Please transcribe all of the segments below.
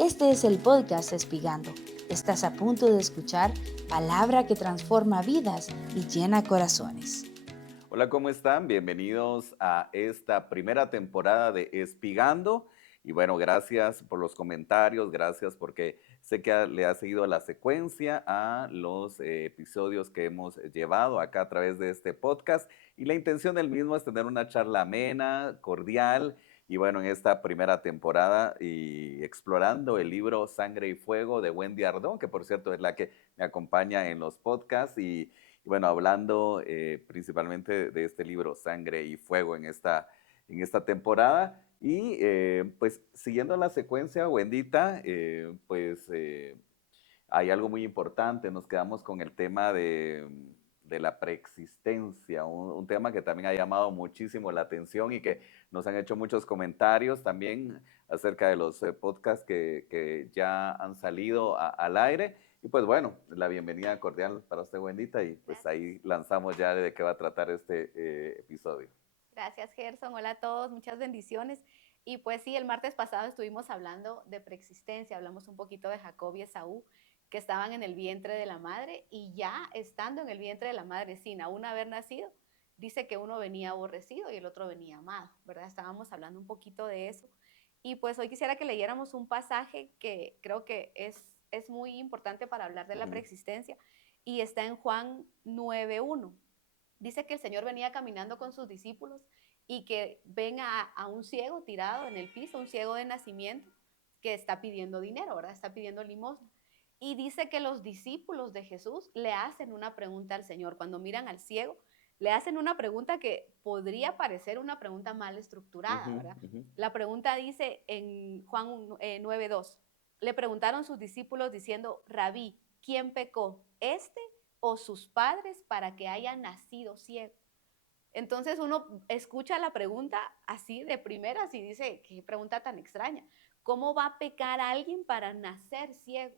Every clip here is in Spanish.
Este es el podcast Espigando. Estás a punto de escuchar palabra que transforma vidas y llena corazones. Hola, ¿cómo están? Bienvenidos a esta primera temporada de Espigando. Y bueno, gracias por los comentarios, gracias porque sé que le ha seguido la secuencia a los episodios que hemos llevado acá a través de este podcast. Y la intención del mismo es tener una charla amena, cordial. Y bueno, en esta primera temporada y explorando el libro Sangre y Fuego de Wendy Ardón, que por cierto es la que me acompaña en los podcasts. Y bueno, hablando principalmente de este libro, Sangre y Fuego, en esta temporada. Y pues siguiendo la secuencia, Wendita, hay algo muy importante. Nos quedamos con el tema de la preexistencia, un tema que también ha llamado muchísimo la atención y que nos han hecho muchos comentarios también acerca de los podcasts que ya han salido al aire. Y pues bueno, la bienvenida cordial para usted, Wendita, y pues ahí lanzamos ya de qué va a tratar este episodio. Gracias, Gerson. Hola a todos, muchas bendiciones. Y pues sí, el martes pasado estuvimos hablando de preexistencia, hablamos un poquito de Jacob y Esaú, que estaban en el vientre de la madre y ya estando en el vientre de la madre, sin aún haber nacido, dice que uno venía aborrecido y el otro venía amado, ¿verdad? Estábamos hablando un poquito de eso. Y pues hoy quisiera que leyéramos un pasaje que creo que es muy importante para hablar de la preexistencia y está en Juan 9:1. Dice que el Señor venía caminando con sus discípulos y que ven a un ciego tirado en el piso, un ciego de nacimiento, que está pidiendo dinero, ¿verdad? Está pidiendo limosna. Y dice que los discípulos de Jesús le hacen una pregunta al Señor. Cuando miran al ciego, le hacen una pregunta que podría parecer una pregunta mal estructurada, ¿verdad? La pregunta dice en Juan 9:2. Le preguntaron sus discípulos diciendo, Rabí, ¿quién pecó? ¿Este o sus padres para que haya nacido ciego? Entonces uno escucha la pregunta así de primeras y dice, qué pregunta tan extraña. ¿Cómo va a pecar alguien para nacer ciego?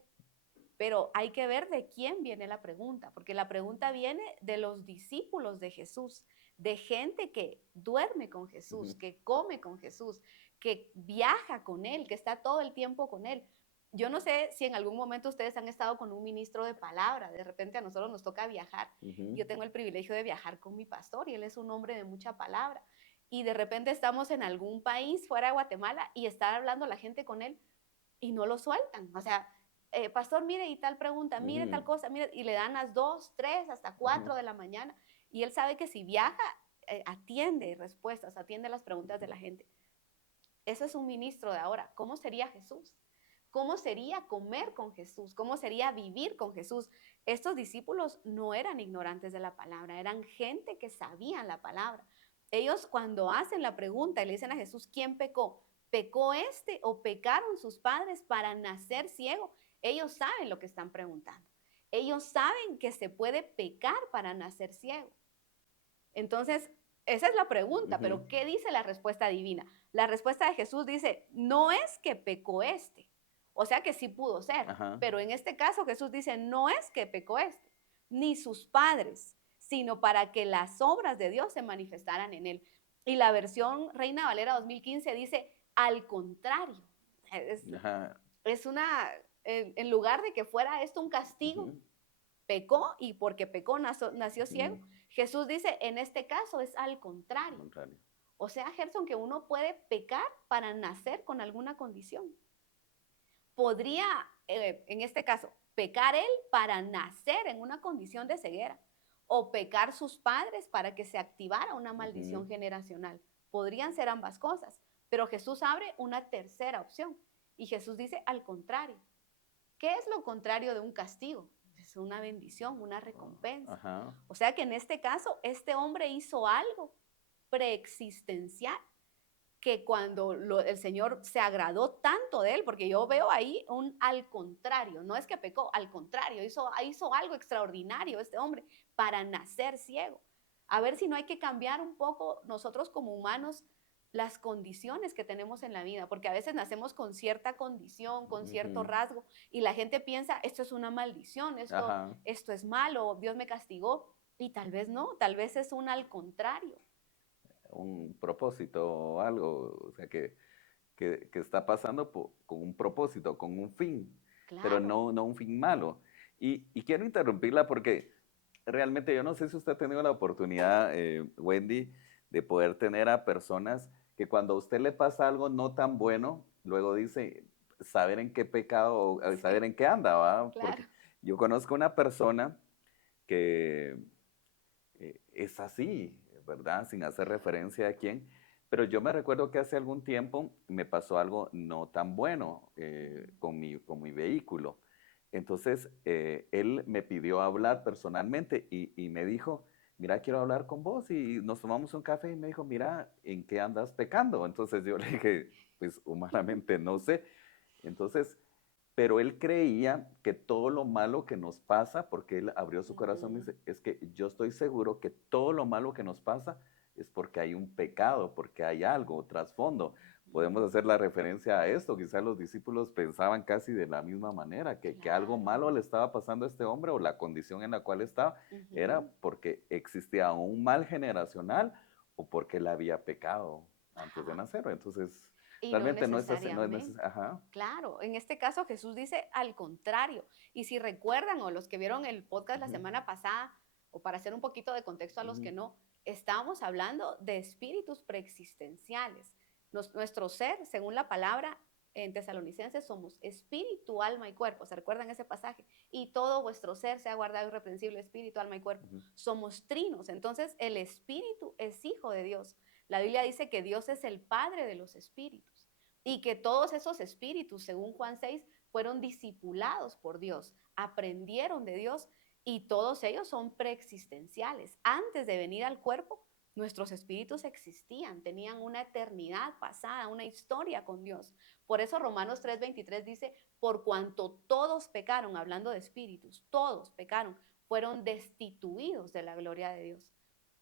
Pero hay que ver de quién viene la pregunta, porque la pregunta viene de los discípulos de Jesús, de gente que duerme con Jesús, que come con Jesús, que viaja con Él, que está todo el tiempo con Él. Yo no sé si en algún momento ustedes han estado con un ministro de palabra, de repente a nosotros nos toca viajar. Yo tengo el privilegio de viajar con mi pastor y él es un hombre de mucha palabra. Y de repente estamos en algún país fuera de Guatemala y está hablando la gente con él y no lo sueltan. O sea, pastor, mire y tal pregunta, mire tal cosa, mire, y le dan las 2, 3, hasta 4 de la mañana. Y él sabe que si viaja, atiende respuestas, atiende las preguntas de la gente. Eso es un ministro de ahora. ¿Cómo sería Jesús? ¿Cómo sería comer con Jesús? ¿Cómo sería vivir con Jesús? Estos discípulos no eran ignorantes de la palabra, eran gente que sabían la palabra. Ellos cuando hacen la pregunta y le dicen a Jesús, ¿quién pecó? ¿Pecó este o pecaron sus padres para nacer ciego? Ellos saben lo que están preguntando. Ellos saben que se puede pecar para nacer ciego. Entonces, esa es la pregunta, pero ¿qué dice la respuesta divina? La respuesta de Jesús dice, no es que pecó este, o sea que sí pudo ser, pero en este caso Jesús dice, no es que pecó este, ni sus padres, sino para que las obras de Dios se manifestaran en él. Y la versión Reina Valera 2015 dice, al contrario, es una, en lugar de que fuera esto un castigo, pecó y porque pecó nació ciego. Jesús dice, en este caso es al contrario. O sea, Gerson, que uno puede pecar para nacer con alguna condición. Podría, en este caso, pecar él para nacer en una condición de ceguera o pecar sus padres para que se activara una maldición generacional. Podrían ser ambas cosas, pero Jesús abre una tercera opción y Jesús dice al contrario. ¿Qué es lo contrario de un castigo? Es una bendición, una recompensa. O sea que en este caso, este hombre hizo algo preexistencial que cuando el Señor se agradó tanto de él, porque yo veo ahí un al contrario, no es que pecó, al contrario, hizo algo extraordinario este hombre para nacer ciego. A ver si no hay que cambiar un poco nosotros como humanos las condiciones que tenemos en la vida, porque a veces nacemos con cierta condición, con cierto rasgo, y la gente piensa, esto es una maldición, esto es malo, Dios me castigó, y tal vez no, tal vez es un al contrario. Un propósito o algo, o sea, que que está pasando con un propósito, con un fin, pero Claro. no un fin malo. Y quiero interrumpirla porque realmente yo no sé si usted ha tenido la oportunidad, Wendy, de poder tener a personas que cuando a usted le pasa algo no tan bueno, luego dice, saber en qué pecado, saber Sí, en qué anda, ¿va? claro. Porque yo conozco una persona que es así, ¿verdad? Sin hacer referencia a quién. Pero yo me recuerdo que hace algún tiempo me pasó algo no tan bueno con mi vehículo. Entonces, él me pidió hablar personalmente y me dijo, mira, quiero hablar con vos y nos tomamos un café y me dijo, mira, ¿en qué andas pecando? Entonces yo le dije, pues humanamente no sé. Entonces, pero él creía que todo lo malo que nos pasa, porque él abrió su corazón y Ujú. dice, es que yo estoy seguro que todo lo malo que nos pasa es porque hay un pecado, porque hay algo, trasfondo. Podemos hacer la referencia a esto, quizás los discípulos pensaban casi de la misma manera, que algo malo Claro. le estaba pasando a este hombre o la condición en la cual estaba era Ujú. porque existía un mal generacional o porque él había pecado antes de Ajá. nacer. Entonces, Y no realmente no es así, no es necesariamente. necesario. Ajá. Claro, en este caso Jesús dice al contrario. Y si recuerdan o los que vieron el podcast la Ujú, semana pasada, o para hacer un poquito de contexto a los que ujú, no, estábamos hablando de espíritus preexistenciales. Nuestro ser, según la palabra en Tesalonicenses, somos espíritu, alma y cuerpo. ¿Se recuerdan ese pasaje? Y todo vuestro ser sea guardado irreprensible, espíritu, alma y cuerpo. ujú. Somos trinos. Entonces el espíritu es hijo de Dios. La Biblia dice que Dios es el padre de los espíritus y que todos esos espíritus, según Juan 6, fueron discipulados por Dios, aprendieron de Dios y todos ellos son preexistenciales. Antes de venir al cuerpo, nuestros espíritus existían, tenían una eternidad pasada, una historia con Dios. Por eso Romanos 3:23 dice, por cuanto todos pecaron, hablando de espíritus, todos pecaron, fueron destituidos de la gloria de Dios.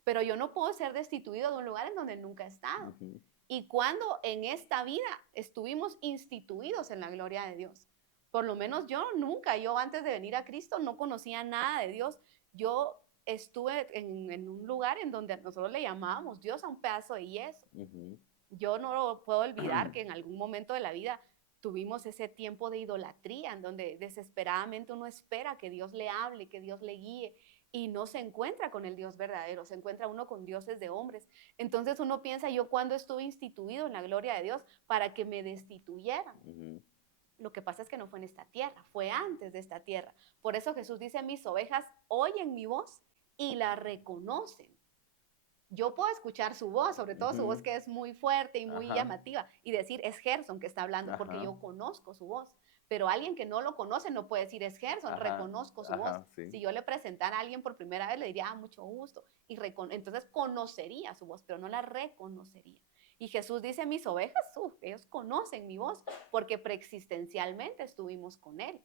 Pero yo no puedo ser destituido de un lugar en donde nunca he estado. Ujú, Y cuando en esta vida estuvimos instituidos en la gloria de Dios. Por lo menos yo nunca, yo antes de venir a Cristo no conocía nada de Dios. Yo estuve en un lugar en donde nosotros le llamábamos Dios a un pedazo de yeso. ujú. Yo no lo puedo olvidar que en algún momento de la vida tuvimos ese tiempo de idolatría en donde desesperadamente uno espera que Dios le hable, que Dios le guíe y no se encuentra con el Dios verdadero, se encuentra uno con dioses de hombres. Entonces uno piensa, yo cuando estuve instituido en la gloria de Dios para que me destituyeran. Ujú, Lo que pasa es que no fue en esta tierra, fue antes de esta tierra. Por eso Jesús dice, mis ovejas oyen mi voz y la reconocen. Yo puedo escuchar su voz, sobre todo su voz ujú. que es muy fuerte y muy Ajá, llamativa, y decir, es Gerson que está hablando, porque ajá, yo conozco su voz. Pero alguien que no lo conoce no puede decir, es Gerson, ajá, reconozco su voz. ajá, sí. Si yo le presentara a alguien por primera vez, le diría, ah, mucho gusto, y entonces conocería su voz, pero no la reconocería. Y Jesús dice, mis ovejas, ellos conocen mi voz, porque preexistencialmente estuvimos con él.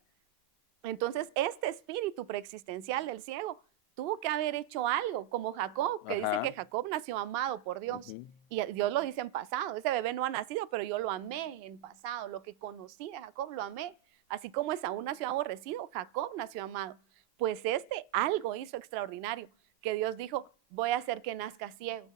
Entonces, este espíritu preexistencial del ciego tuvo que haber hecho algo, como Jacob, que dice que Ajá, Jacob nació amado por Dios. ujú, Y Dios lo dice en pasado, ese bebé no ha nacido, pero yo lo amé en pasado, lo que conocí de Jacob lo amé. Así como Esaú nació aborrecido, Jacob nació amado. Pues este algo hizo extraordinario, que Dios dijo, voy a hacer que nazca ciego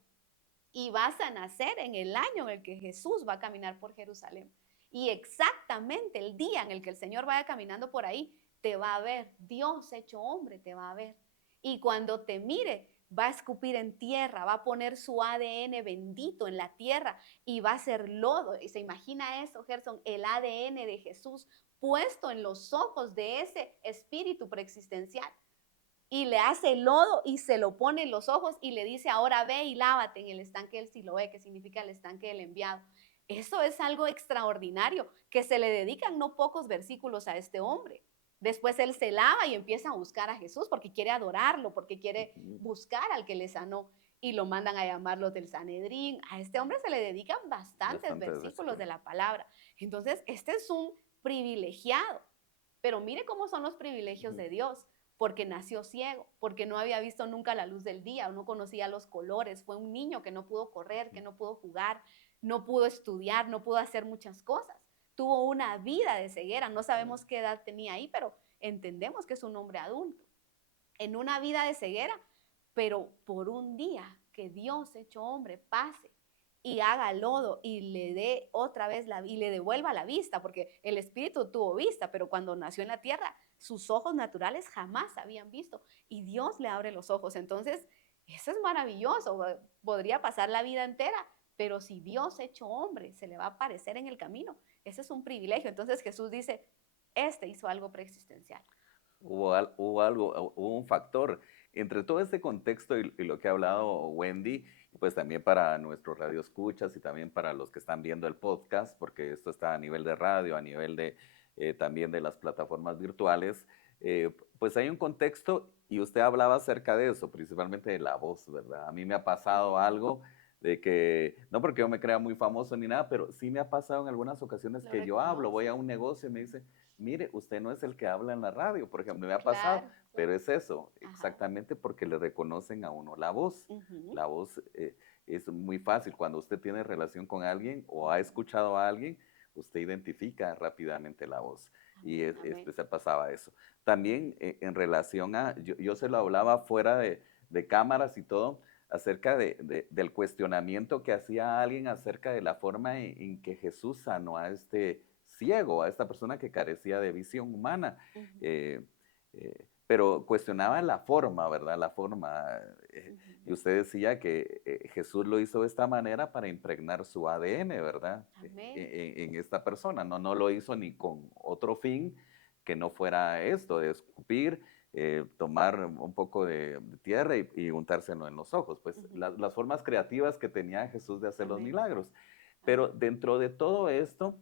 y vas a nacer en el año en el que Jesús va a caminar por Jerusalén. Y exactamente el día en el que el Señor vaya caminando por ahí, te va a ver. Dios hecho hombre te va a ver. Y cuando te mire, va a escupir en tierra, va a poner su ADN bendito en la tierra y va a ser lodo. Y se imagina eso, Gerson, el ADN de Jesús puesto en los ojos de ese espíritu preexistencial y le hace lodo y se lo pone en los ojos y le dice, ahora ve y lávate en el estanque del Siloé, que significa el estanque del enviado. Eso es algo extraordinario, que se le dedican no pocos versículos a este hombre. Después él se lava y empieza a buscar a Jesús porque quiere adorarlo, porque quiere ujú. buscar al que le sanó. Y lo mandan a llamarlo del Sanedrín. A este hombre se le dedican bastantes Bastantes versículos versículos. de la palabra. Entonces, este es un privilegiado. Pero mire cómo son los privilegios Ujú, de Dios, porque nació ciego, porque no había visto nunca la luz del día, no conocía los colores, fue un niño que no pudo correr, que ujú, no pudo jugar, no pudo estudiar, no pudo hacer muchas cosas. Tuvo una vida de ceguera, no ujú, sabemos qué edad tenía ahí, pero entendemos que es un hombre adulto. En una vida de ceguera, pero por un día que Dios hecho hombre pase y haga lodo y le dé otra vez y le devuelva la vista, porque el espíritu tuvo vista, pero cuando nació en la tierra, sus ojos naturales jamás habían visto y Dios le abre los ojos. Entonces, eso es maravilloso. Podría pasar la vida entera, pero si Dios hecho hombre se le va a aparecer en el camino, ese es un privilegio. Entonces Jesús dice, este hizo algo preexistencial. Hubo un factor entre todo este contexto y lo que ha hablado Wendy, pues también para nuestros radioescuchas y también para los que están viendo el podcast, porque esto está a nivel de radio, a nivel de también de las plataformas virtuales, pues hay un contexto y usted hablaba acerca de eso, principalmente de la voz, ¿verdad? A mí me ha pasado algo de que, no porque yo me crea muy famoso ni nada, pero sí me ha pasado en algunas ocasiones Lo que yo hablo, voy reconoce. a un negocio y me dice, mire, usted no es el que habla en la radio, por ejemplo, me ha pasado, Claro, pero claro. es eso, Ajá. exactamente porque le reconocen a uno la voz. Ujú, La voz es muy fácil, cuando usted tiene relación con alguien o ha ujú. escuchado a alguien, usted identifica rápidamente la voz. Y Amén, amén. se pasaba eso. También en relación a, yo se lo hablaba fuera de cámaras y todo, acerca del cuestionamiento que hacía alguien acerca de la forma en que Jesús sanó a este ciego, a esta persona que carecía de visión humana. Ujú, Eh, pero cuestionaba la forma, ¿verdad? La forma. ujú. Y usted decía que Jesús lo hizo de esta manera para impregnar su ADN, ¿verdad? Amén. En esta persona. No lo hizo ni con otro fin que no fuera esto, de escupir, tomar un poco de tierra y untárselo en los ojos. Pues Ujú. las formas creativas que tenía Jesús de hacer los Amén, milagros. Pero amén. dentro de todo esto,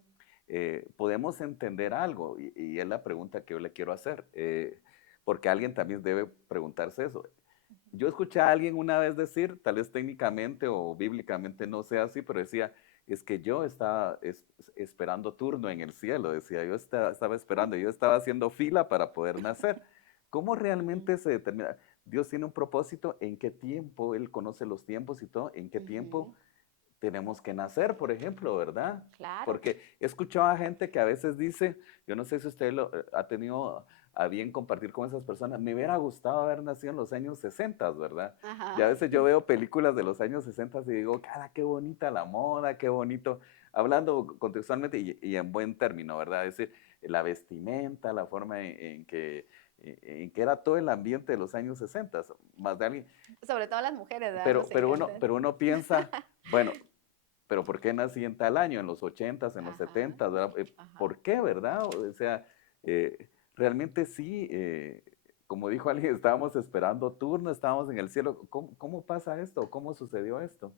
podemos entender algo, y es la pregunta que yo le quiero hacer, porque alguien también debe preguntarse eso. Ujú. Yo escuché a alguien una vez decir, tal vez técnicamente o bíblicamente no sea así, pero decía, es que yo estaba esperando turno en el cielo, decía, yo estaba esperando, yo estaba haciendo fila para poder nacer. ¿Cómo Ujú, realmente se determina? Dios tiene un propósito, en qué tiempo, Él conoce los tiempos y todo, en qué tiempo ujú. tenemos que nacer, por ejemplo, ¿verdad? Claro. Porque he escuchado a gente que a veces dice, yo no sé si usted ha tenido a bien compartir con esas personas, me hubiera gustado haber nacido en los años 60, ¿verdad? Y a Ajá. veces yo veo películas de los años 60 y digo, cara, qué bonita la moda, qué bonito, hablando contextualmente y en buen término, ¿verdad? Es decir, la vestimenta, la forma en que era todo el ambiente de los años 60, más de alguien, Sobre todo las mujeres, ¿verdad? pero, Nos pero, uno, encantan. pero uno piensa, bueno, pero ¿por qué nací en tal año, en los 80s, en los Ajá, 70s, ¿verdad? ajá. ¿Por qué, verdad? O sea, realmente sí, como dijo alguien, estábamos esperando turno, estábamos en el cielo. ¿Cómo pasa esto? ¿Cómo sucedió esto?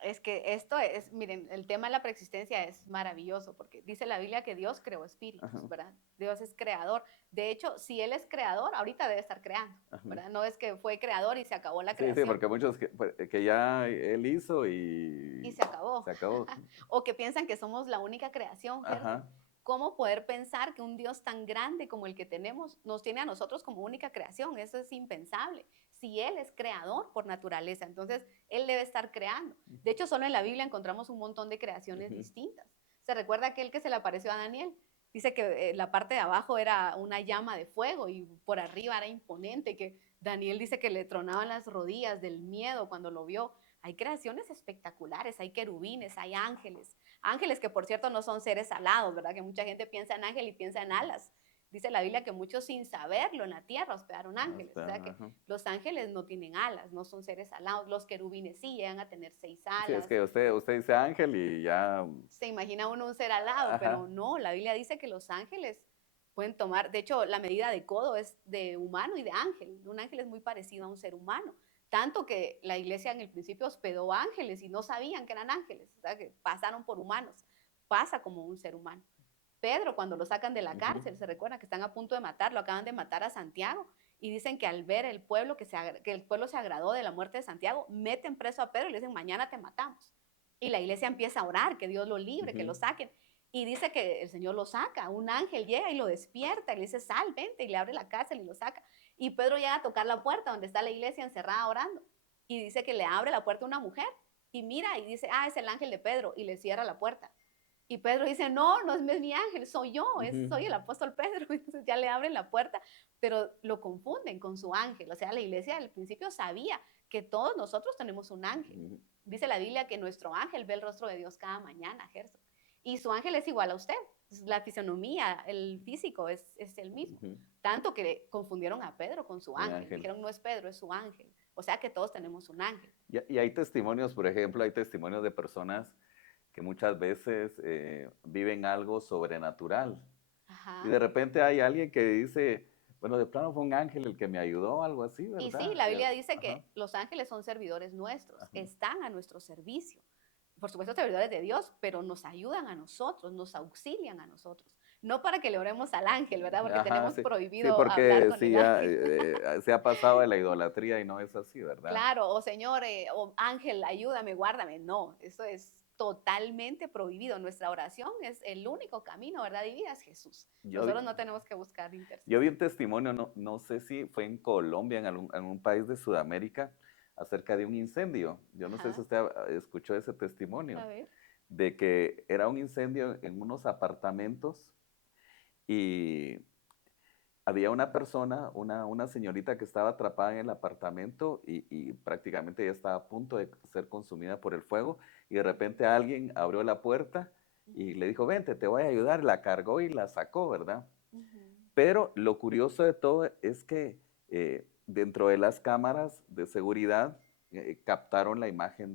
Es que esto es, miren, el tema de la preexistencia es maravilloso porque dice la Biblia que Dios creó espíritus, Ajá, ¿verdad? Dios es creador. De hecho, si Él es creador, ahorita debe estar creando, ajá. ¿verdad? No es que fue creador y se acabó la Sí, sí, creación porque muchos que ya él hizo y y se acabó. se acabó. O que piensan que somos la única creación, Gerson. Ajá. ¿Cómo poder pensar que un Dios tan grande como el que tenemos nos tiene a nosotros como única creación? Eso es impensable. Si Él es creador por naturaleza, entonces Él debe estar creando. De hecho, solo en la Biblia encontramos un montón de creaciones Ujú. distintas. ¿Se recuerda aquel que se le apareció a Daniel? Dice que la parte de abajo era una llama de fuego y por arriba era imponente, que Daniel dice que le tronaban las rodillas del miedo cuando lo vio. Hay creaciones espectaculares, hay querubines, hay ángeles. Ángeles que por cierto no son seres alados, ¿verdad? Que mucha gente piensa en ángel y piensa en alas. Dice la Biblia que muchos sin saberlo en la tierra hospedaron Ah, ángeles. O sea que ajá. los ángeles no tienen alas, no son seres alados. Los querubines sí llegan a tener 6 Sí, es alas. que usted dice ángel y ya, Se imagina uno un ser alado, pero ajá. no, la Biblia dice que los ángeles pueden tomar, de hecho, la medida de codo es de humano y de ángel. Un ángel es muy parecido a un ser humano. Tanto que la iglesia en el principio hospedó ángeles y no sabían que eran ángeles, o sea, que pasaron por humanos. Pasa como un ser humano. Pedro, cuando lo sacan de la Ujú. cárcel, se recuerda que están a punto de matarlo, acaban de matar a Santiago y dicen que al ver el pueblo que el pueblo se agradó de la muerte de Santiago, meten preso a Pedro y le dicen, mañana te matamos. Y la iglesia empieza a orar, que Dios lo libre, que Ujú. lo saquen. Y dice que el Señor lo saca, un ángel llega y lo despierta y le dice, sal, vente, y le abre la cárcel y lo saca. Y Pedro llega a tocar la puerta donde está la iglesia encerrada orando. Y dice que le abre la puerta a una mujer y mira y dice, ah, es el ángel de Pedro, y le cierra la puerta. Y Pedro dice, no, no es mi ángel, soy yo, Ujú. soy el apóstol Pedro. Entonces ya le abren la puerta, pero lo confunden con su ángel. O sea, la iglesia al principio sabía que todos nosotros tenemos un ángel. Dice la Biblia que nuestro ángel ve el rostro de Dios cada mañana, Gerson. Y su ángel es igual a usted. La fisonomía, el físico es el mismo. Ujú. Tanto que confundieron a Pedro con su Un ángel. ángel. Dijeron, no es Pedro, es su ángel. O sea que todos tenemos un ángel. Y hay testimonios, por ejemplo, hay testimonios de personas que muchas veces viven algo sobrenatural. Y Ajá. de repente hay alguien que dice, bueno, de plano fue un ángel el que me ayudó, algo así, Y sí, ¿verdad? la Biblia dice Ajá, que los ángeles son servidores nuestros, ajá. están a nuestro servicio. Por supuesto, servidores de Dios, pero nos ayudan a nosotros, nos auxilian a nosotros. No para que le oremos al ángel, ¿verdad? Porque Ajá, tenemos sí, sí, prohibido hablar porque con sí, el ya ángel. se ha pasado de la idolatría y no es así, ¿verdad? Claro, o Señor, o ángel, ayúdame, guárdame. No, eso es totalmente prohibido. Nuestra oración es el único camino, ¿verdad? Y vida es Jesús. Yo, vi- Nosotros no tenemos que buscar yo vi intercesión. un testimonio, no sé si fue en Colombia, en un país de Sudamérica, acerca de un incendio. Yo no sé si Ajá. usted escuchó ese testimonio, A ver. de que era un incendio en unos apartamentos y había una persona, una señorita que estaba atrapada en el apartamento y prácticamente ya estaba a punto de ser consumida por el fuego y de repente alguien abrió la puerta y le dijo, vente, te voy a ayudar, la cargó y la sacó, ¿verdad? Ujú, Pero lo curioso de todo es que dentro de las cámaras de seguridad captaron la imagen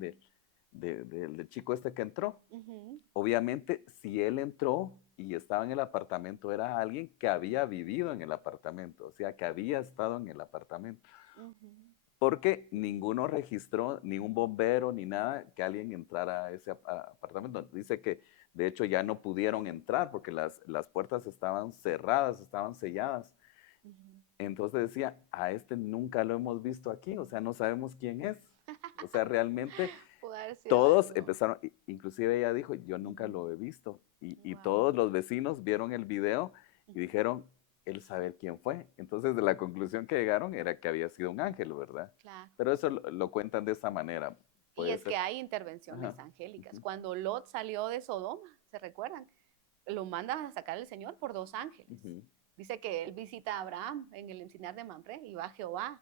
del chico este que entró. ujú, Obviamente, si él entró y estaba en el apartamento, era alguien que había vivido en el apartamento, o sea, que había estado en el apartamento. ujú. Porque ninguno registró, ni un bombero, ni nada, que alguien entrara a ese apartamento. Dice que de hecho ya no pudieron entrar porque las puertas estaban cerradas, estaban selladas. Ujú. Entonces decía, a este nunca lo hemos visto aquí, o sea, no sabemos quién es. O sea, realmente Pudo haber sido todos algo. empezaron, inclusive ella dijo, yo nunca lo he visto. Y Wow. todos los vecinos vieron el video y dijeron, él sabe quién fue. Entonces, de la conclusión que llegaron era que había sido un ángel, ¿verdad? Claro. Pero eso lo cuentan de esa manera. Y Puede es que ser. hay intervenciones Ajá. angélicas. Ujú, Cuando Lot salió de Sodoma, ¿se recuerdan? Lo manda a sacar el Señor por dos ángeles. ujú, Dice que él visita a Abraham en el encinar de Mamre y va Jehová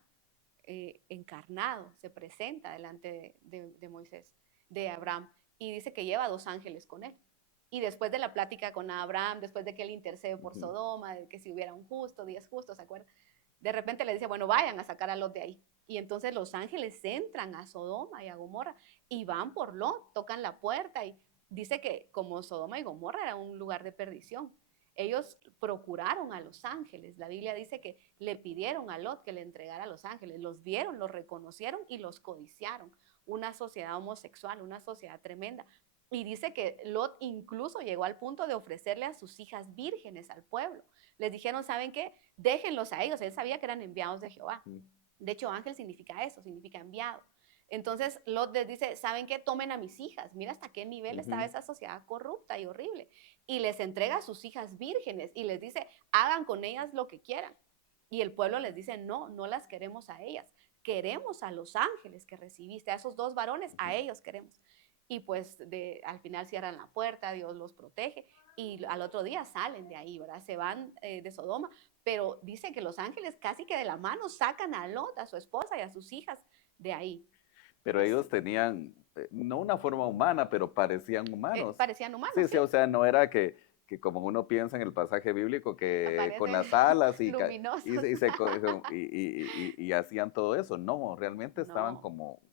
encarnado, se presenta delante de Moisés, de Abraham, y dice que lleva dos ángeles con él. Y después de la plática con Abraham, después de que él intercede por ujú. Sodoma, de que si hubiera un justo, 10 justos, ¿se acuerdan? De repente le dice, bueno, vayan a sacar a Lot de ahí. Y entonces los ángeles entran a Sodoma y a Gomorra y van por Lot, tocan la puerta y dice que como Sodoma y Gomorra era un lugar de perdición, ellos procuraron a los ángeles. La Biblia dice que le pidieron a Lot que le entregara a los ángeles. Los vieron, los reconocieron y los codiciaron. Una sociedad homosexual, una sociedad tremenda. Y dice que Lot incluso llegó al punto de ofrecerle a sus hijas vírgenes al pueblo. Les dijeron, ¿saben qué? Déjenlos a ellos. Él sabía que eran enviados de Jehová. Ujú. De hecho, ángel significa eso, significa enviado. Entonces Lot les dice, ¿saben qué? Tomen a mis hijas. Mira hasta qué nivel estaba Ujú. esa sociedad corrupta y horrible. Y les entrega a sus hijas vírgenes y les dice, hagan con ellas lo que quieran. Y el pueblo les dice, no, no las queremos a ellas. Queremos a los ángeles que recibiste, a esos dos varones, a Ujú. ellos queremos. Y pues al final cierran la puerta, Dios los protege y al otro día salen de ahí, ¿verdad? Se van de Sodoma, pero dice que los ángeles casi que de la mano sacan a Lot, a su esposa y a sus hijas de ahí. Pero Es, ellos tenían, no una forma humana, pero parecían humanos. parecían humanos, Sí, sí, sí, o sea, no era que como uno piensa en el pasaje bíblico, que con aparecen las alas luminosos. y hacían todo eso. No, realmente estaban No,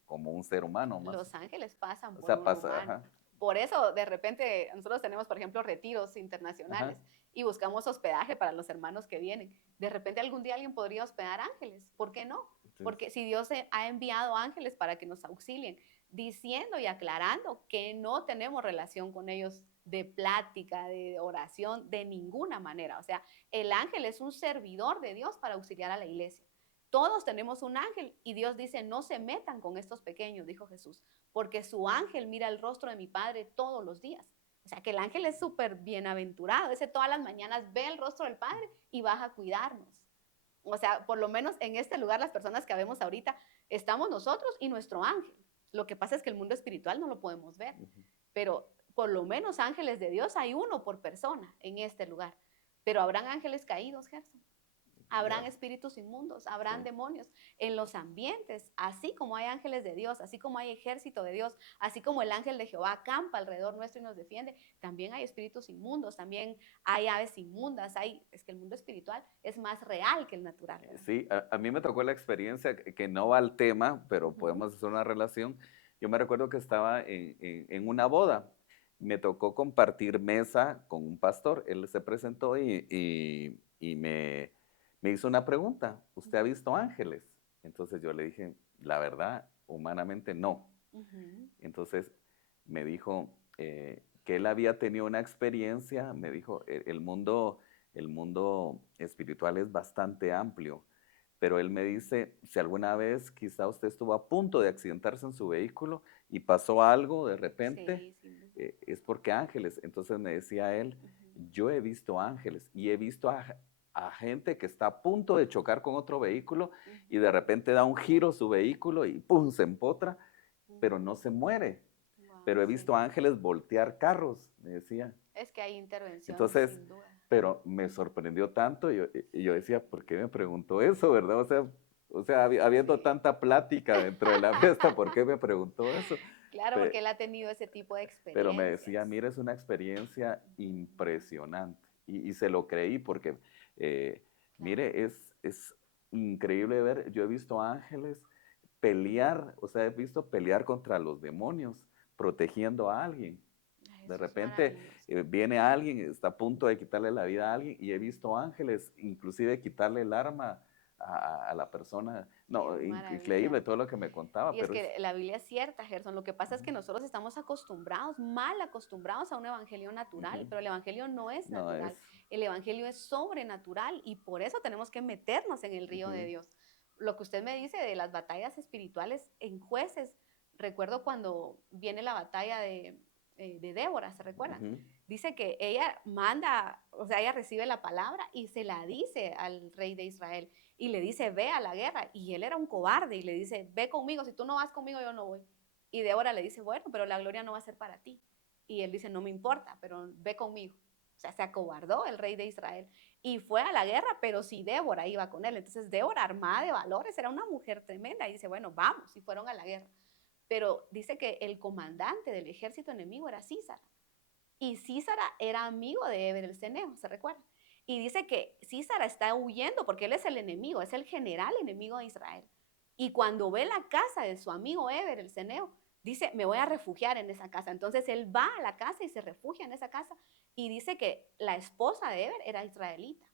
como un ser humano más. los ángeles pasan O por sea, un pasa, humano. ajá, Por eso, de repente, nosotros tenemos, por ejemplo, retiros ajá, internacionales y buscamos hospedaje para los hermanos que vienen. De repente, algún día alguien podría hospedar ángeles. ¿Por qué no? entonces, Porque si Dios ha enviado ángeles para que nos auxilien, diciendo y aclarando que no tenemos relación con ellos de plática, de oración, de ninguna manera. O sea, el ángel es un servidor de Dios para auxiliar a la iglesia. Todos tenemos un ángel y Dios dice, no se metan con estos pequeños, dijo Jesús, porque su ángel mira el rostro de mi Padre todos los días. O sea que el ángel es súper bienaventurado, ese todas las mañanas ve el rostro del Padre y baja a cuidarnos. O sea, por lo menos en este lugar las personas que vemos ahorita, estamos nosotros y nuestro ángel. Lo que pasa es que el mundo espiritual no lo podemos ver, ujú. pero por lo menos ángeles de Dios hay uno por persona en este lugar. Pero habrán ángeles caídos, Gerson. Habrán Ya, espíritus inmundos, habrán sí. demonios en los ambientes, así como hay ángeles de Dios, así como hay ejército de Dios, así como el ángel de Jehová acampa alrededor nuestro y nos defiende, también hay espíritus inmundos, también hay aves inmundas, es que el mundo espiritual es más real que el natural, ¿verdad? Sí, a mí me tocó la experiencia que no va al tema, pero Ujú, podemos hacer una relación. Yo me recuerdo que estaba en una boda. Me tocó compartir mesa con un pastor. Él se presentó y me hizo una pregunta. ¿Usted ha ujú, visto ángeles? Entonces yo le dije, la verdad, humanamente no. ujú. Entonces me dijo que él había tenido una experiencia, me dijo, el mundo espiritual es bastante amplio, pero él me dice, si alguna vez quizá usted estuvo a punto de accidentarse en su vehículo y pasó algo de repente, Sí, sin duda. es porque ángeles. Entonces me decía él, Ujú, yo he visto ángeles y he visto a gente que está a punto de chocar con otro vehículo y ujú, de repente da un giro su vehículo y ¡pum! Se empotra, pero no ujú. se muere. Wow, Pero he sí. visto ángeles voltear carros, me decía. Es que hay intervenciones, Entonces, sin duda. pero me sorprendió tanto y yo decía, ¿por qué me preguntó eso, verdad? O sea, habiendo Sí. tanta plática dentro de la fiesta, ¿por qué me preguntó eso? Claro, porque Pe- él ha tenido ese tipo de Pero me decía, experiencias. mira, es una experiencia Ujú, impresionante. Y se lo creí porque, eh, claro. mire, es increíble ver, yo he visto ángeles pelear, o sea, he visto pelear contra los demonios, protegiendo a alguien. Ay, De eso es repente maravilloso. viene alguien, está a punto de quitarle la vida a alguien y he visto ángeles, inclusive quitarle el arma a la persona. Qué No, increíble maravilla. todo lo que me contaba, Y es pero es... que la Biblia es cierta, Gerson. Lo que pasa es Ujú, que nosotros estamos acostumbrados, mal acostumbrados a un evangelio natural, ujú. pero el evangelio no es No es... natural. El evangelio es sobrenatural y por eso tenemos que meternos en el río de Ujú, Dios. Lo que usted me dice de las batallas espirituales en jueces, recuerdo cuando viene la batalla de Débora, ¿se recuerdan? ujú, Dice que ella manda, o sea, ella recibe la palabra y se la dice al rey de Israel y le dice, ve a la guerra. Y él era un cobarde y le dice, ve conmigo, si tú no vas conmigo, yo no voy. Y Débora le dice, bueno, pero la gloria no va a ser para ti. Y él dice, no me importa, pero ve conmigo. O sea, se acobardó el rey de Israel y fue a la guerra, pero sí Débora iba con él. Entonces Débora, armada de valores, era una mujer tremenda y dice, bueno, vamos, y fueron a la guerra. Pero dice que el comandante del ejército enemigo era Císara. Y Císara era amigo de Eber el Ceneo, ¿se recuerda? Y dice que Císara está huyendo porque él es el enemigo, es el general enemigo de Israel. Y cuando ve la casa de su amigo Eber el Ceneo, dice, me voy a refugiar en esa casa. Entonces él va a la casa y se refugia en esa casa. Y dice que la esposa de Eber era israelita,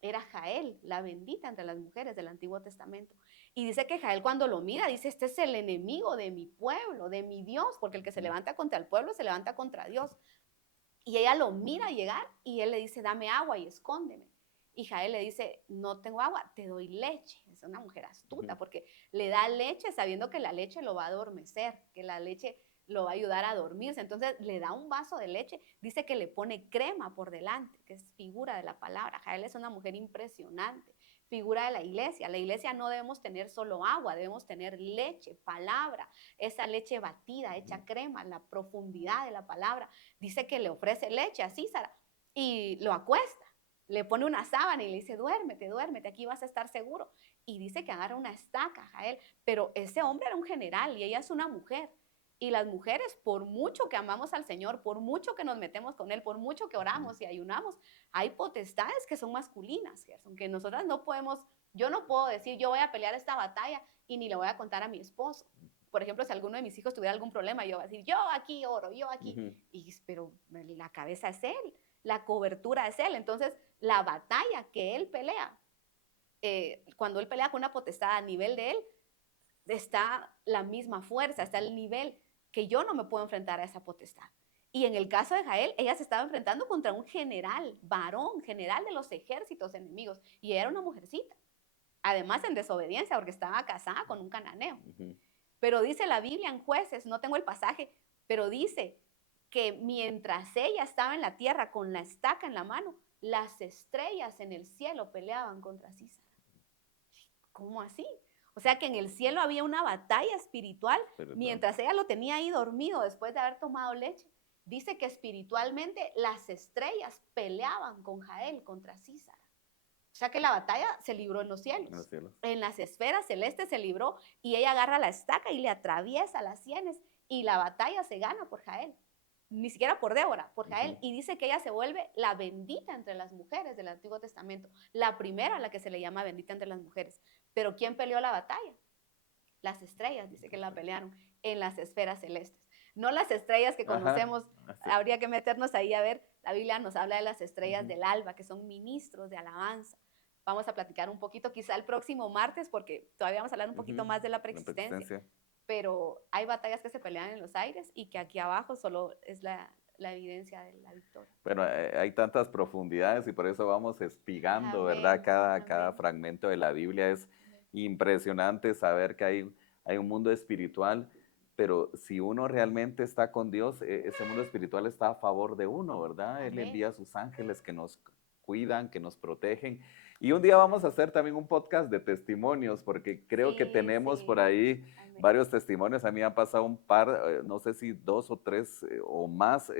era Jael, la bendita entre las mujeres del Antiguo Testamento. Y dice que Jael cuando lo mira, dice, este es el enemigo de mi pueblo, de mi Dios, porque el que se ujú, levanta contra el pueblo se levanta contra Dios. Y ella lo mira llegar y él le dice, dame agua y escóndeme. Y Jael le dice, no tengo agua, te doy leche. Es una mujer ujú, astuta porque le da leche sabiendo que la leche lo va a adormecer, que la leche lo va a ayudar a dormirse. Entonces le da un vaso de leche, dice que le pone crema por delante, que es figura de la palabra. Jael es una mujer impresionante, figura de la iglesia. La iglesia no debemos tener solo agua, debemos tener leche, palabra, esa leche batida, ujú, hecha crema, la profundidad de la palabra. Dice que le ofrece leche a Císara y lo acuesta. Le pone una sábana y le dice, duérmete, duérmete, aquí vas a estar seguro. Y dice que agarra una estaca, Jael. Pero ese hombre era un general y ella es una mujer. Y las mujeres, por mucho que amamos al Señor, por mucho que nos metemos con Él, por mucho que ujú. oramos y ayunamos, hay potestades que son masculinas, Gerson, que nosotras no podemos, yo no puedo decir, yo voy a pelear esta batalla y ni le voy a contar a mi esposo. Por ejemplo, si alguno de mis hijos tuviera algún problema, yo voy a decir, yo aquí oro, yo aquí. Ujú, Pero la cabeza es Él, la cobertura es Él. Entonces, la batalla que Él pelea, cuando Él pelea con una potestad a nivel de Él, está la misma fuerza, está el nivel que yo no me puedo enfrentar a esa potestad. Y en el caso de Jael, ella se estaba enfrentando contra un general, varón, general de los ejércitos enemigos, y era una mujercita. Además, en desobediencia, porque estaba casada con un cananeo. ujú, Pero dice la Biblia en Jueces, no tengo el pasaje, pero dice que mientras ella estaba en la tierra con la estaca en la mano, las estrellas en el cielo peleaban contra Císara. ¿Cómo así? O sea que en el cielo había una batalla espiritual ¿verdad? mientras ella lo tenía ahí dormido después de haber tomado leche. Dice que espiritualmente las estrellas peleaban con Jael contra Císara. O sea que la batalla se libró en los En los cielos. cielos. En las esferas celestes se libró y ella agarra la estaca y le atraviesa las sienes y la batalla se gana por Jael. Ni siquiera por Débora, por Jael. Y dice que ella se vuelve la bendita entre las mujeres del Antiguo Testamento. La primera a la que se le llama bendita entre las mujeres. Pero ¿quién peleó la batalla? Las estrellas, dice que la pelearon en las esferas celestes. No las estrellas que Ajá. conocemos, Así. habría que meternos ahí a ver. La Biblia nos habla de las estrellas del alba, que son ministros de alabanza. Vamos a platicar un poquito, quizá el próximo martes, porque todavía vamos a hablar un poquito más de la La preexistencia. preexistencia. Pero hay batallas que se pelean en los aires y que aquí abajo solo es la evidencia de la victoria. Bueno, hay tantas profundidades y por eso vamos espigando, ¿verdad? Amén, Cada amén, fragmento de la Biblia es amén. impresionante saber que hay un mundo espiritual, pero si uno realmente está con Dios, ese mundo espiritual está a favor de uno, ¿verdad? Él Amén. envía a sus ángeles que nos cuidan, que nos protegen. Y un día vamos a hacer también un podcast de testimonios, porque creo que Sí, tenemos por sí. ahí Amén. varios testimonios. A mí me han pasado un par, no sé si 2 o 3 o más,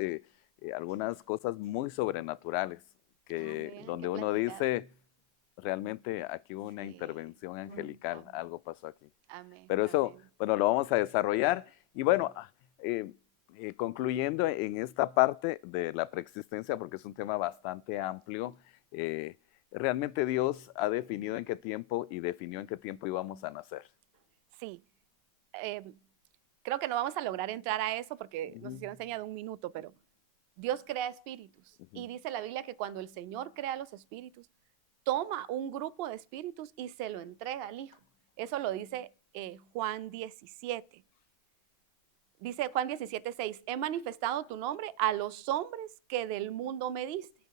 algunas cosas muy sobrenaturales, Amén, hay donde que uno platicar. dice, realmente aquí hubo una Sí. intervención angelical, Amén. algo pasó aquí. Amén. Pero eso, Amén. bueno, lo vamos a desarrollar. Y bueno, concluyendo en esta parte de la preexistencia, porque es un tema bastante amplio, realmente Dios ha definido en qué tiempo y definió en qué tiempo íbamos a nacer. Sí. Eh, Creo que no vamos a lograr entrar a eso porque nos Ujú, hicieron seña de un minuto, pero Dios crea espíritus. ujú. Y dice la Biblia que cuando el Señor crea los espíritus, toma un grupo de espíritus y se lo entrega al Hijo. Eso lo dice Juan 17. Dice Juan 17:6, he manifestado tu nombre a los hombres que del mundo me diste.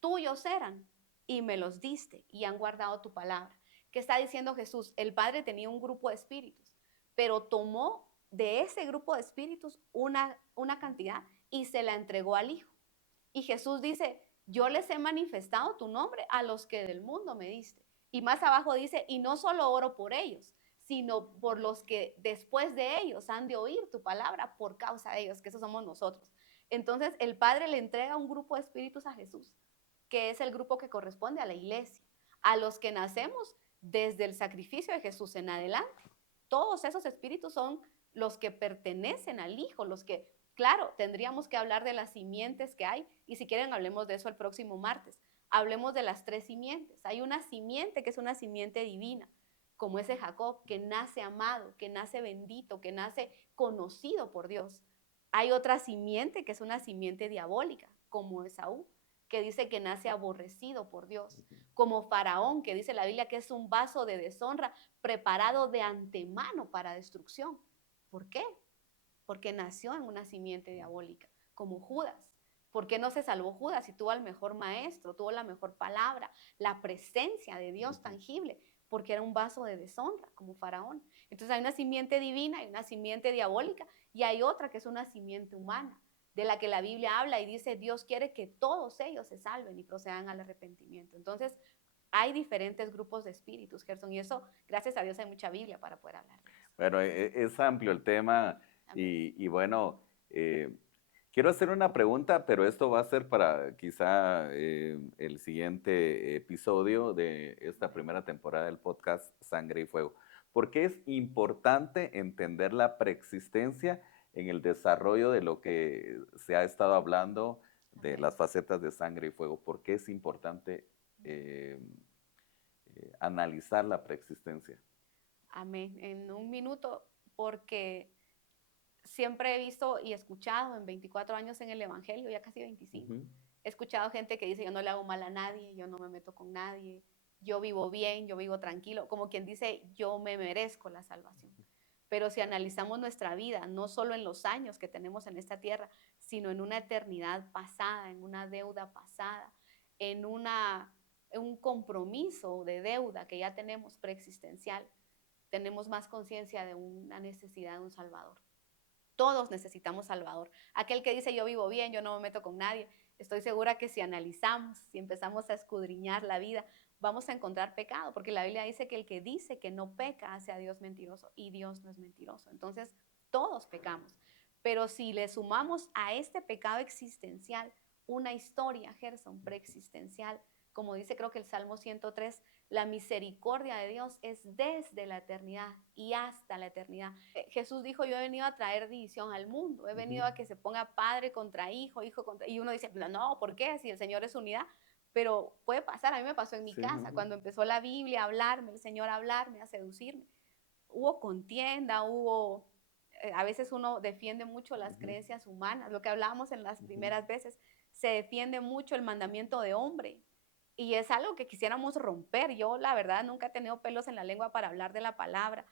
Tuyos eran y me los diste y han guardado tu palabra. ¿Qué está diciendo Jesús? El Padre tenía un grupo de espíritus, pero tomó de ese grupo de espíritus una cantidad y se la entregó al Hijo. Y Jesús dice, yo les he manifestado tu nombre a los que del mundo me diste. Y más abajo dice, y no solo oro por ellos, sino por los que después de ellos han de oír tu palabra por causa de ellos, que esos somos nosotros. Entonces el Padre le entrega un grupo de espíritus a Jesús, que es el grupo que corresponde a la iglesia, a los que nacemos desde el sacrificio de Jesús en adelante. Todos esos espíritus son los que pertenecen al Hijo, los que, claro, tendríamos que hablar de las simientes que hay, y si quieren hablemos de eso el próximo martes. Hablemos de las 3 simientes. Hay una simiente que es una simiente divina, como ese Jacob, que nace amado, que nace bendito, que nace conocido por Dios. Hay otra simiente que es una simiente diabólica, como Esaú, que dice que nace aborrecido por Dios, como Faraón, que dice la Biblia que es un vaso de deshonra preparado de antemano para destrucción. ¿Por qué? Porque nació en una simiente diabólica, como Judas. ¿Por qué no se salvó Judas si tuvo al mejor maestro, tuvo la mejor palabra, la presencia de Dios tangible? Porque era un vaso de deshonra, como Faraón. Entonces hay una simiente divina, hay una simiente diabólica y hay otra que es una simiente humana, de la que la Biblia habla y dice, Dios quiere que todos ellos se salven y procedan al arrepentimiento. Entonces, hay diferentes grupos de espíritus, Gerson, y eso, gracias a Dios, hay mucha Biblia para poder hablar de eso. Bueno, es amplio el tema Amén. y bueno, eh, quiero hacer una pregunta, pero esto va a ser para quizá el siguiente episodio de esta primera temporada del podcast Sangre y Fuego. ¿Por qué es importante entender la preexistencia en el desarrollo de lo que se ha estado hablando de Amén. las facetas de sangre y fuego? ¿Por qué es importante eh, analizar la preexistencia? Amén. En un minuto, porque siempre he visto y escuchado en 24 años en el Evangelio, ya casi 25, Ujú. he escuchado gente que dice, yo no le hago mal a nadie, yo no me meto con nadie, yo vivo bien, yo vivo tranquilo, como quien dice, yo me merezco la salvación. Pero si analizamos nuestra vida, no solo en los años que tenemos en esta tierra, sino en una eternidad pasada, en una deuda pasada, en un compromiso de deuda que ya tenemos preexistencial, tenemos más conciencia de una necesidad de un Salvador. Todos necesitamos Salvador. Aquel que dice yo vivo bien, yo no me meto con nadie, estoy segura que si analizamos, si empezamos a escudriñar la vida, vamos a encontrar pecado, porque la Biblia dice que el que dice que no peca hace a Dios mentiroso y Dios no es mentiroso. Entonces, todos pecamos. Pero si le sumamos a este pecado existencial una historia, Gerson, preexistencial, como dice creo que el Salmo 103, la misericordia de Dios es desde la eternidad y hasta la eternidad. Jesús dijo, yo he venido a traer división al mundo, he venido a que se ponga padre contra hijo, hijo contra... Y uno dice, no, ¿por qué? Si el Señor es unidad. Pero puede pasar, a mí me pasó en mi Sí, casa, cuando empezó la Biblia a hablarme, el Señor a hablarme, a seducirme. Hubo contienda, a veces uno defiende mucho las creencias humanas, lo que hablábamos en las primeras veces, se defiende mucho el mandamiento de hombre. Y es algo que quisiéramos romper. Yo, la verdad, nunca he tenido pelos en la lengua para hablar de la palabra,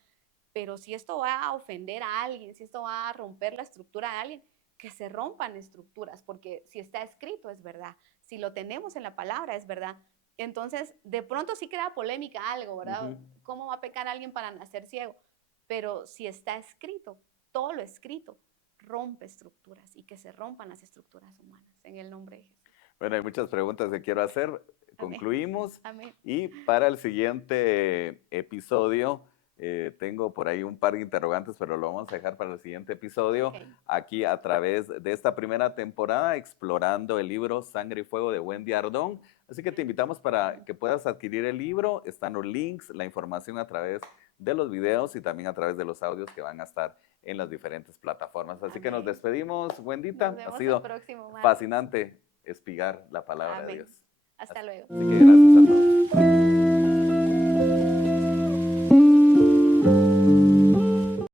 pero si esto va a ofender a alguien, si esto va a romper la estructura de alguien, que se rompan estructuras, porque si está escrito es verdad, si lo tenemos en la palabra es verdad. Entonces, de pronto sí crea polémica algo, ¿verdad? ¿Cómo va a pecar alguien para nacer ciego? Pero si está escrito, todo lo escrito rompe estructuras y que se rompan las estructuras humanas en el nombre de Jesús. Bueno, hay muchas preguntas que quiero hacer. Amén. Concluimos. Amén. Y para el siguiente episodio, tengo por ahí un par de interrogantes, pero lo vamos a dejar para el siguiente episodio, Okay. aquí a través de esta primera temporada, explorando el libro Sangre y Fuego de Wendy Ardón. Así que te invitamos para que puedas adquirir el libro. Están los links, la información a través de los videos y también a través de los audios que van a estar en las diferentes plataformas. Así que nos Amén. despedimos, Wendita. Nos Ha vemos sido el próximo martes. fascinante espigar la palabra de Amén. Dios. Hasta luego. Así que gracias a todos.